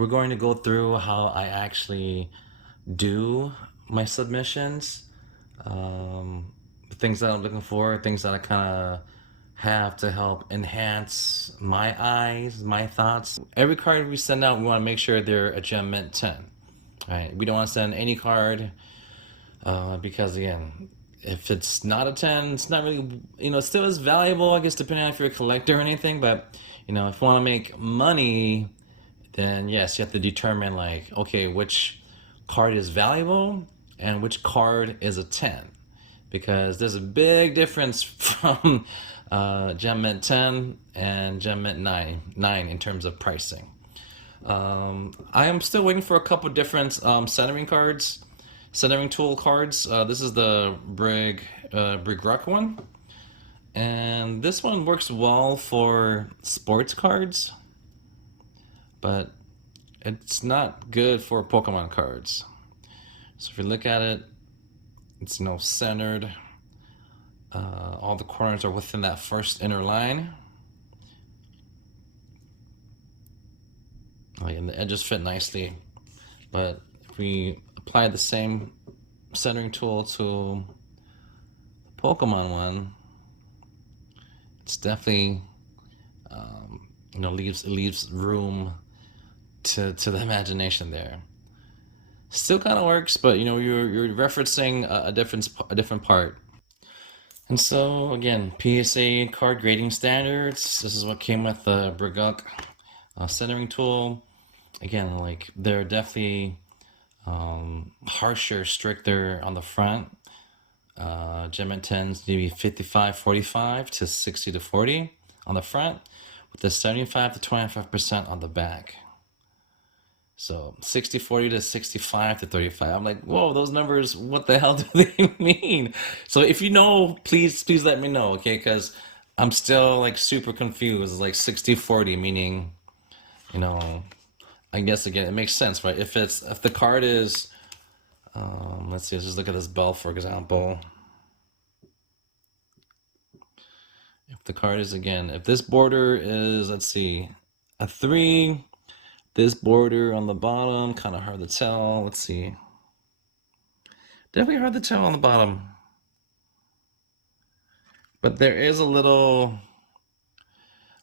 we're going to go through how I actually do my submissions, the things that I'm looking for, things that I kind of have to help enhance my eyes, my thoughts. Every card we send out, we want to make sure they're a GemMT 10. Right? We don't want to send any card because again, if it's not a 10, it's not really, it still is valuable, I guess, depending on if you're a collector or anything. But, if you want to make money, then yes, you have to determine, like, okay, which card is valuable and which card is a 10. Because there's a big difference from GemMT 10 and GemMT 9 in terms of pricing. I am still waiting for a couple different centering tool cards. This is the Brig Ruck one, and this one works well for sports cards, but it's not good for Pokemon cards. So if you look at it, it's centered. All the corners are within that first inner line. And the edges fit nicely, but if we apply the same centering tool to the Pokemon one, it's definitely leaves room to the imagination there. Still kind of works, but you're referencing a different part. And so again, PSA card grading standards. This is what came with the Briguk centering tool. Again, like, they're definitely harsher, stricter on the front. GemMT 10s to be 55-45 to 60-40 on the front, with the 75 to 25% on the back. So 60-40 to 65-35. I'm like, whoa, those numbers, what the hell do they mean? So if you know, please let me know, okay? Because I'm still like super confused. Like 60-40 meaning, I guess again it makes sense, right? If the card is, let's see, let's just look at this bell for example. If the card is, again, if this border is, let's see, a 3, this border on the bottom, kind of hard to tell. Let's see, definitely hard to tell on the bottom, but there is a little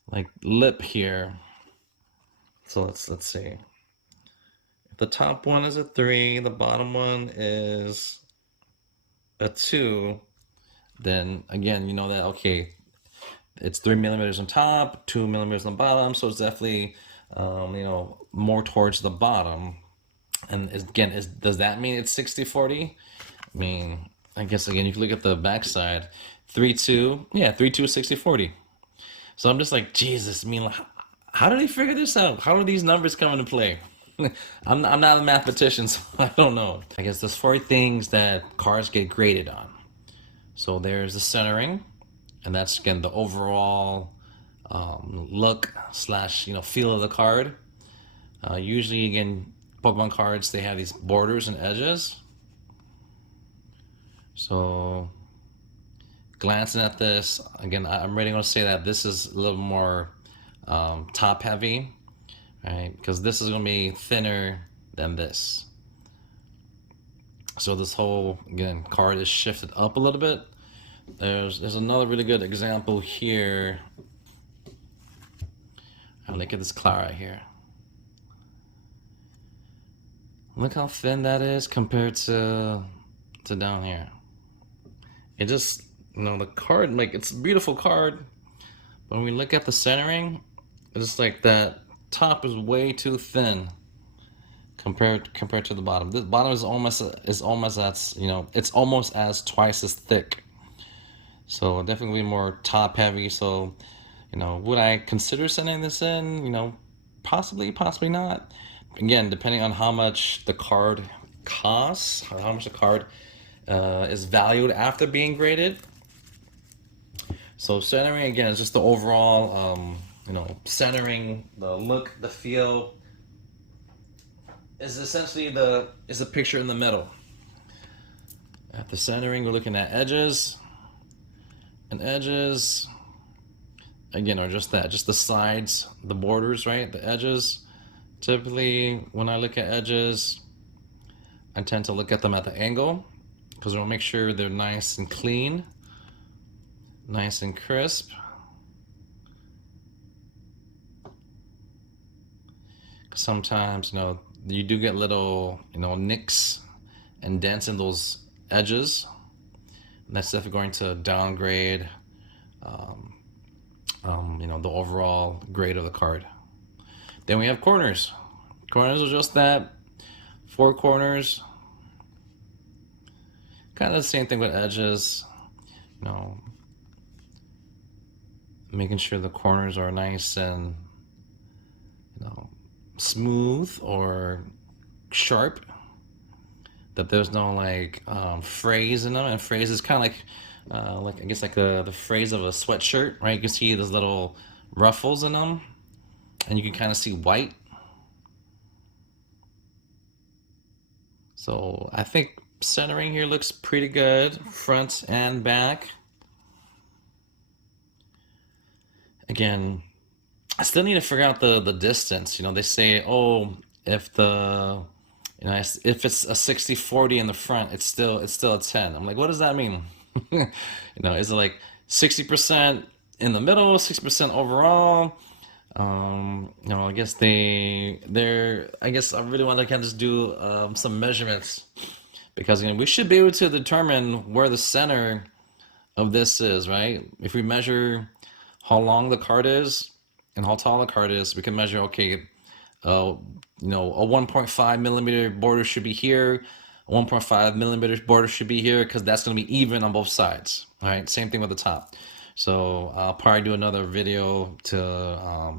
like lip here. So let's see. If the top one is a 3, the bottom one is a 2, then again, you know that, okay, it's 3 millimeters on top, 2 millimeters on the bottom, so it's definitely more towards the bottom. And again, does that mean it's 60-40? I mean, I guess again, you can look at the backside, 3-2, yeah, 3-2 is 60-40. So I'm just like, Jesus, I mean, how do they figure this out? How do these numbers come into play? I'm not a mathematician, so I don't know. I guess there's 4 things that cards get graded on. So there's the centering, and that's, again, the overall look slash feel of the card. Usually, again, Pokemon cards, they have these borders and edges. So glancing at this, again, I'm really going to say that this is a little more top heavy, right? Because this is going to be thinner than this. So this whole, again, card is shifted up a little bit. There's another really good example here. Look at this Clara here. Look how thin that is compared to down here. It just, the card, like, it's a beautiful card, but when we look at the centering, it's just like that top is way too thin compared to the bottom. This bottom is almost as it's almost as twice as thick. So definitely more top heavy. So would I consider sending this in? Possibly not. Again, depending on how much the card costs, how much the card is valued after being graded. So centering, again, is just the overall, centering, the look, the feel, is essentially the picture in the middle. At the centering, we're looking at edges, and edges, again, are just the sides, the borders, right? The edges, Typically, when I look at edges, I tend to look at them at the angle because I want to make sure they're nice and clean, nice and crisp. Sometimes, you do get little, nicks and dents in those edges. That's definitely going to downgrade, the overall grade of the card. Then we have corners. Corners are just that, four corners. Kind of the same thing with edges, you know, making sure the corners are nice and, smooth or sharp. That there's no like phrase in them, and phrase is kind of like I guess like the phrase of a sweatshirt, right? You can see those little ruffles in them, and you can kind of see white. So I think centering here looks pretty good, front and back. Again, I still need to figure out the distance. They say, oh, if the if it's a 60-40 in the front, it's still a 10. I'm like, what does that mean? Is it like 60% in the middle, 60% overall? I guess I guess I really want to kind of just do some measurements because we should be able to determine where the center of this is, right? If we measure how long the card is and how tall the card is, we can measure, okay, uh, a 1.5 millimeter border should be here, a 1.5 millimeters border should be here because that's going to be even on both sides. All right, same thing with the top. So I'll probably do another video to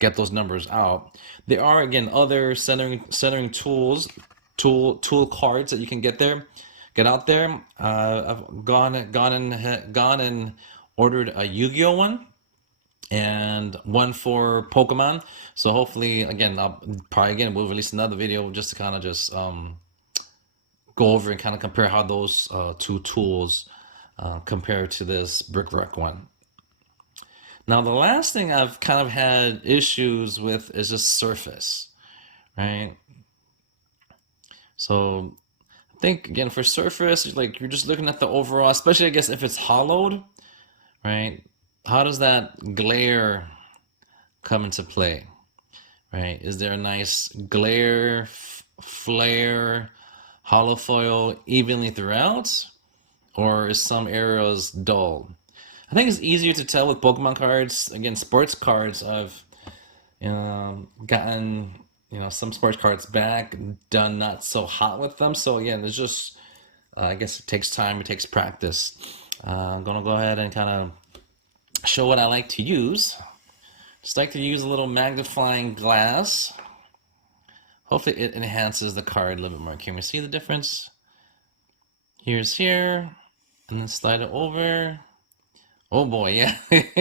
get those numbers out. There are again other centering tool cards that you can get out there. I've gone and ordered a Yu-Gi-Oh one and one for Pokemon. So hopefully, again, we'll release another video just to kind of just go over and kind of compare how those two tools compare to this brickwork one. Now, the last thing I've kind of had issues with is just surface, right? So I think again for surface, like you're just looking at the overall, especially I guess if it's hollowed, right? How does that glare come into play, right? Is there a nice glare, flare, hollow foil evenly throughout, or is some areas dull? I think it's easier to tell with Pokemon cards. Again, sports cards, I've gotten some sports cards back, done not so hot with them. So again, it's just I guess it takes time, it takes practice. I'm gonna go ahead and kind of show what I like to use. Just like to use a little magnifying glass. Hopefully it enhances the card a little bit more. Can we see the difference? Here's here, and then slide it over. Oh boy, yeah,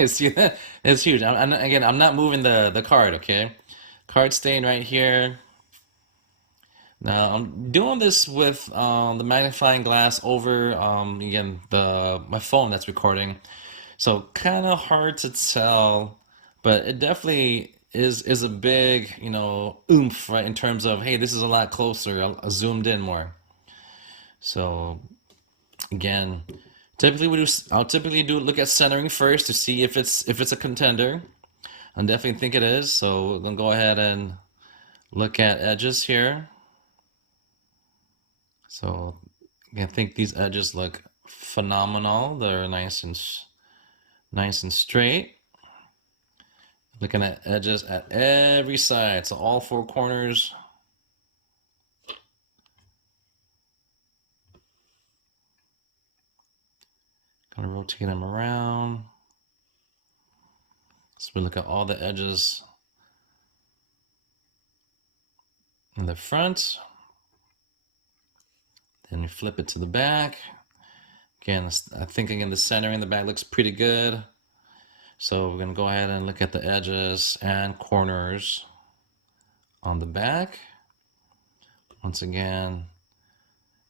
see that? It's huge. Again, I'm not moving the card, okay? Card staying right here. Now I'm doing this with the magnifying glass over again the my phone that's recording, so kind of hard to tell, but it definitely is a big oomph, right, in terms of, hey, this is a lot closer. I zoomed in more. So again, I'll typically do look at centering first to see if it's a contender. I definitely think it is. So we're gonna go ahead and look at edges here. So I think these edges look phenomenal. They're nice and straight. Looking at edges at every side, so all four corners. Gonna rotate them around. So we look at all the edges in the front. Then we flip it to the back. Again, I think again the center in the back looks pretty good. So we're gonna go ahead and look at the edges and corners on the back. Once again,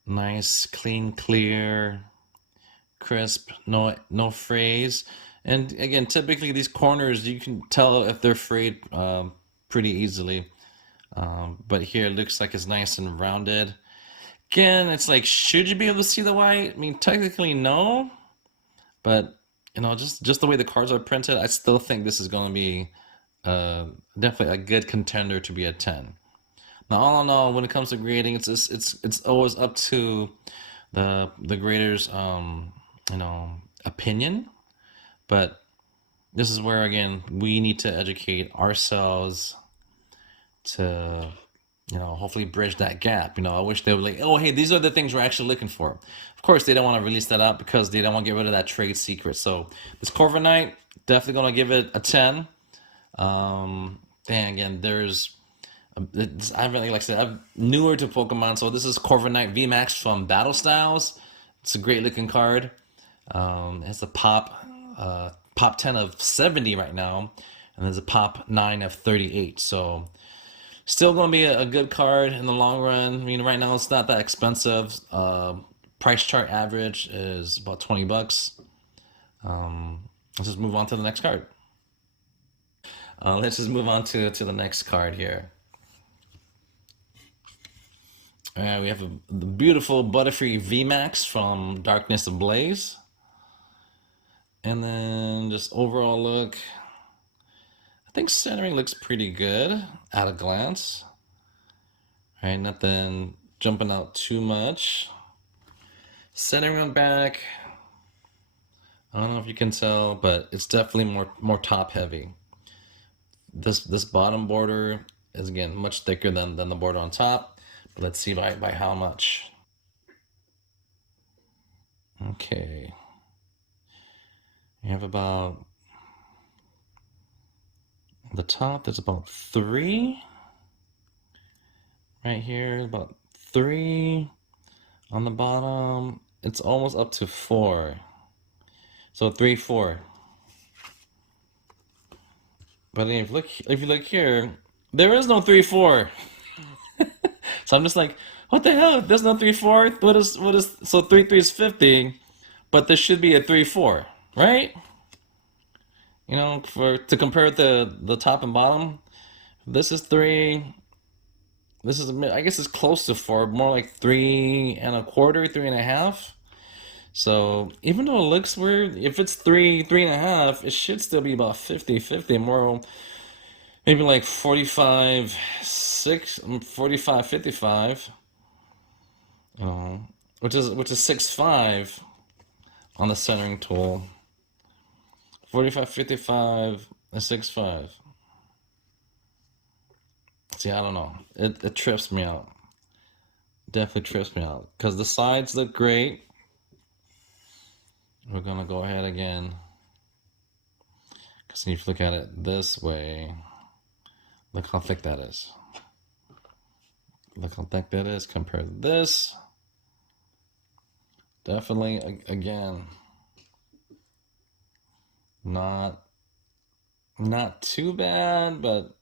nice, clean, clear, crisp, no frays. And again, typically these corners, you can tell if they're frayed pretty easily. But here it looks like it's nice and rounded. Again, it's like, should you be able to see the white? I mean, technically no, but just the way the cards are printed, I still think this is going to be uh, definitely a good contender to be a 10. Now, all in all, when it comes to grading, it's always up to the grader's opinion, but this is where again we need to educate ourselves to hopefully bridge that gap. I wish they were like, oh, hey, these are the things we're actually looking for. Of course, they don't want to release that out because they don't want to get rid of that trade secret. So this Corviknight, definitely gonna give it a 10. And again, I haven't, like I said, I'm newer to Pokemon, so this is Corviknight VMAX from Battle Styles. It's a great looking card. It's a pop 10 of 70 right now, and there's a pop 9 of 38. So still going to be a good card in the long run. I mean, right now it's not that expensive. Price chart average is about 20 bucks. Let's just move on to the next card. Let's just move on to the next card here. All right, we have the beautiful Butterfree VMAX from Darkness Ablaze. And then just overall look, I think centering looks pretty good at a glance. All right, nothing jumping out too much. Centering on back, I don't know if you can tell, but it's definitely more top heavy. This bottom border is again much thicker than the border on top, but let's see by how much. Okay, you have about the top. There's about 3 right here, about 3 on the bottom. It's almost up to 4. So 3, 4. But if you look here, there is no 3, 4. So I'm just like, what the hell? There's no 3, 4. What is so 3, 3 is 50, but there should be a 3, 4, right? For to compare the top and bottom. This is 3. This is, I guess it's close to 4, more like 3 1/4, 3 1/2. So even though it looks weird, if it's 3, 3 1/2, it should still be about 50, 50, more maybe like 45, 6, 45, 55, which is 6, 5 on the centering tool. 45, 55, and 6, 5. See, I don't know. It trips me out. Definitely trips me out because the sides look great. We're gonna go ahead again. Because if you look at it this way, look how thick that is. Look how thick that is compared to this. Definitely, again, not too bad, but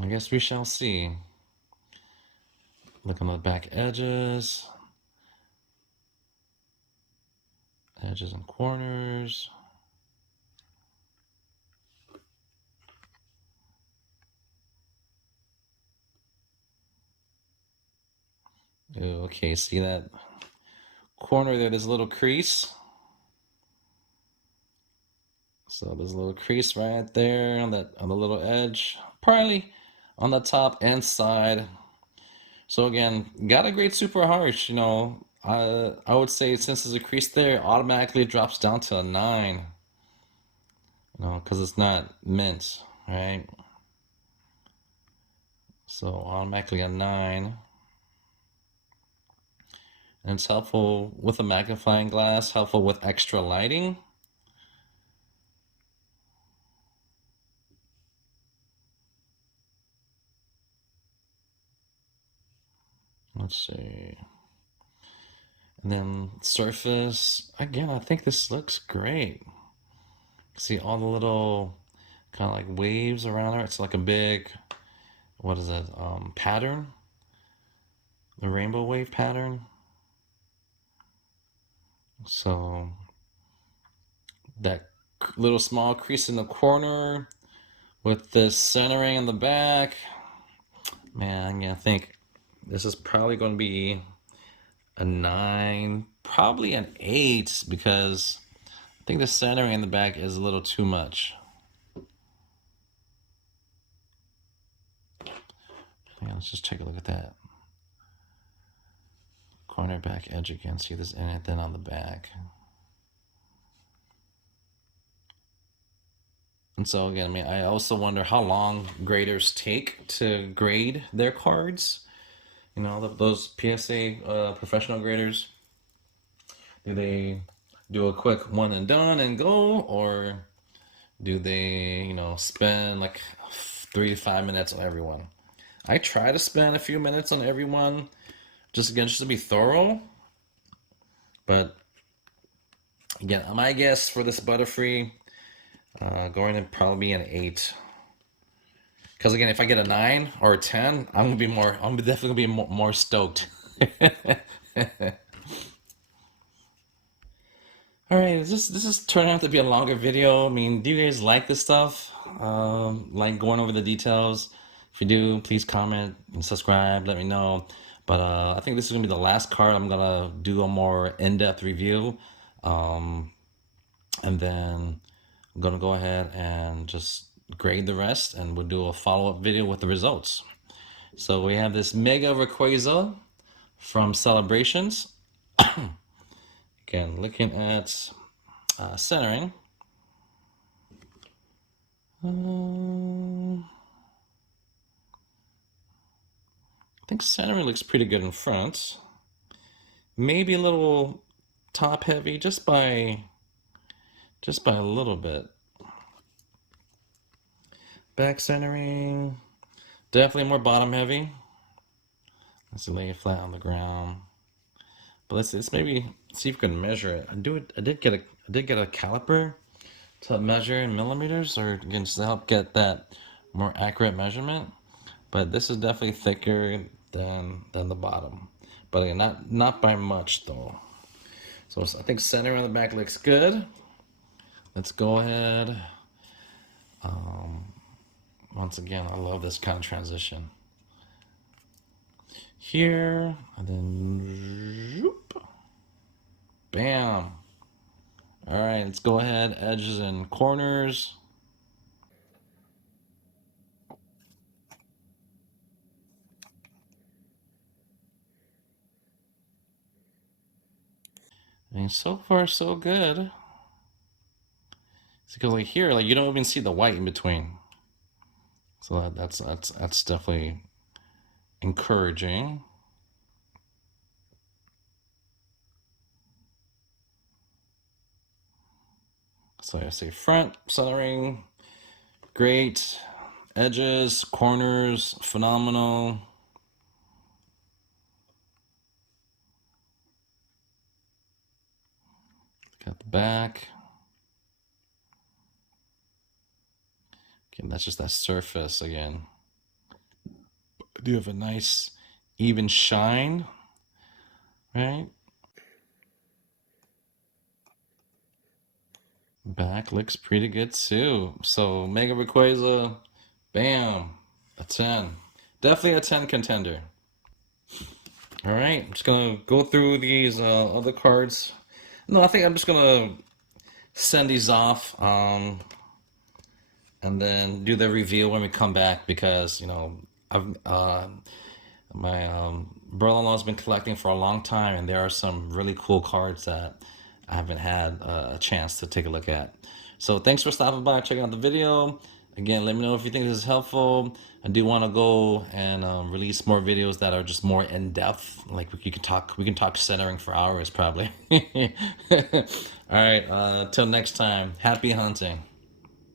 I guess we shall see. Look on the back edges and corners. Okay, see that corner there, there's a little crease. So there's a little crease right there on the little edge, probably on the top and side. So again, got a great super harsh. I would say since there's a crease there, it automatically drops down to a 9. Because it's not mint, right? So automatically a 9. And it's helpful with a magnifying glass, helpful with extra lighting. Let's see. And then surface, again, I think this looks great. See all the little kind of like waves around there. It's like a big, what is it, pattern? The rainbow wave pattern. So that little small crease in the corner with the centering in the back. Man, yeah, I think this is probably going to be a 9, probably an 8, because I think the centering in the back is a little too much. Yeah, let's just take a look at that. Corner back edge again. See this in it, then on the back. And so again, I mean, I also wonder how long graders take to grade their cards. You know, those PSA professional graders. Do they do a quick one and done and go, or do they, spend like 3 to 5 minutes on everyone? I try to spend a few minutes on everyone, just to be thorough. But again, my guess for this Butterfree, going to probably be an 8. Because again, if I get a 9 or a 10, I'm definitely gonna be more stoked. All right, this is turning out to be a longer video. I mean, do you guys like this stuff? Like going over the details? If you do, please comment and subscribe. Let me know. But I think this is gonna be the last card. I'm gonna do a more in-depth review, and then I'm gonna go ahead and just grade the rest, and we'll do a follow-up video with the results. So we have this Mega Rayquaza from Celebrations. Again, looking at centering. I think centering looks pretty good in front. Maybe a little top heavy, just by a little bit. Back centering, definitely more bottom heavy. Let's lay it flat on the ground. But let's maybe see if we can measure it. I did get a caliper to measure in millimeters, or again just to help get that more accurate measurement. But this is definitely thicker than the bottom. But again, not by much though. So I think center on the back looks good. Let's go ahead. Once again, I love this kind of transition. Here, and then zoop, bam. All right, let's go ahead, edges and corners. And so far, so good. Because like here, like you don't even see the white in between. So that's definitely encouraging. So I say front, centering, great. Edges, corners, phenomenal. Got the back. Again, that's just that surface again. I do have a nice even shine, right? Back looks pretty good too. So Mega Rayquaza, bam, a 10. Definitely a 10 contender. All right, I'm just gonna go through these other cards. No, I think I'm just gonna send these off, and then do the review when we come back, because I've my brother-in-law's been collecting for a long time, and there are some really cool cards that I haven't had a chance to take a look at. So thanks for stopping by and checking out the video. Again, let me know if you think this is helpful. I do want to go and release more videos that are just more in depth. Like we can talk centering for hours probably. All right, till next time. Happy hunting.